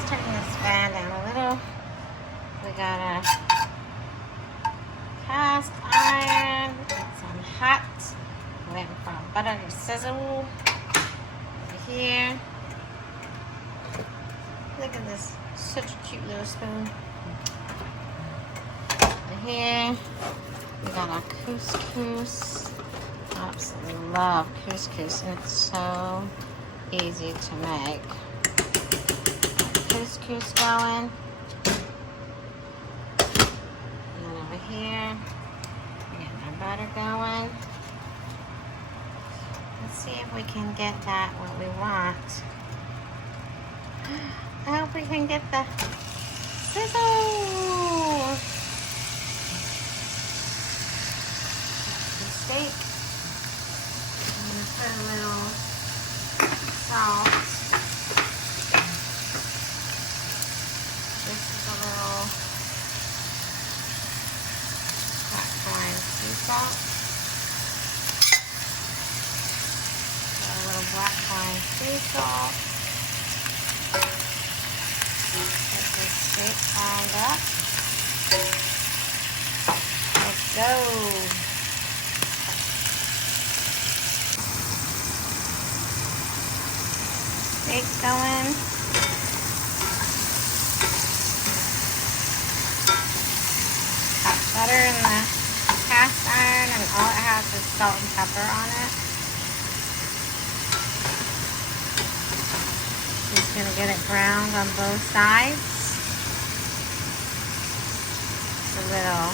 Let's turn this fan down a little. We got a cast iron. It's on hot. Waiting for our butter to sizzle. Over here. Look at this. Such a cute little spoon. Over here. We got our couscous. I absolutely love couscous. It's so easy to make. Couscous going. And then over here, getting our butter going. Let's see if we can get that what we want. I hope we can get the sizzle. The steak. I'm gonna put a little salt. This is a little black pine sea salt. A little black pine sea salt. Get this steak lined up. Let's go. Steak's going. Got butter in the cast iron, and all it has is salt and pepper on it. Just gonna get it browned on both sides. It's a little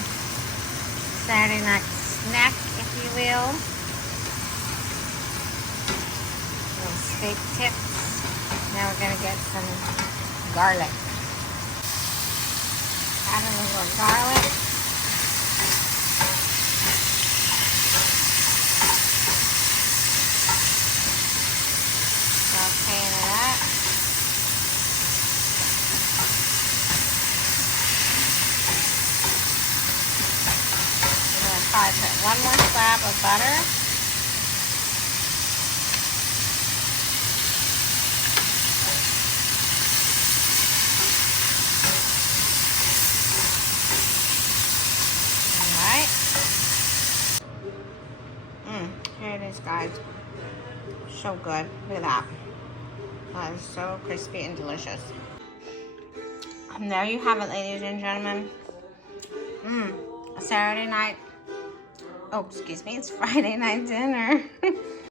Saturday night snack, if you will. Little steak tips. Now we're gonna get some garlic. Add a little garlic. Sauteing it up. We're gonna probably put one more slab of butter. Here it is, guys. So good. Look at that. That is so crispy and delicious. And there you have it, ladies and gentlemen. A Saturday night. Oh, excuse me. It's Friday night dinner.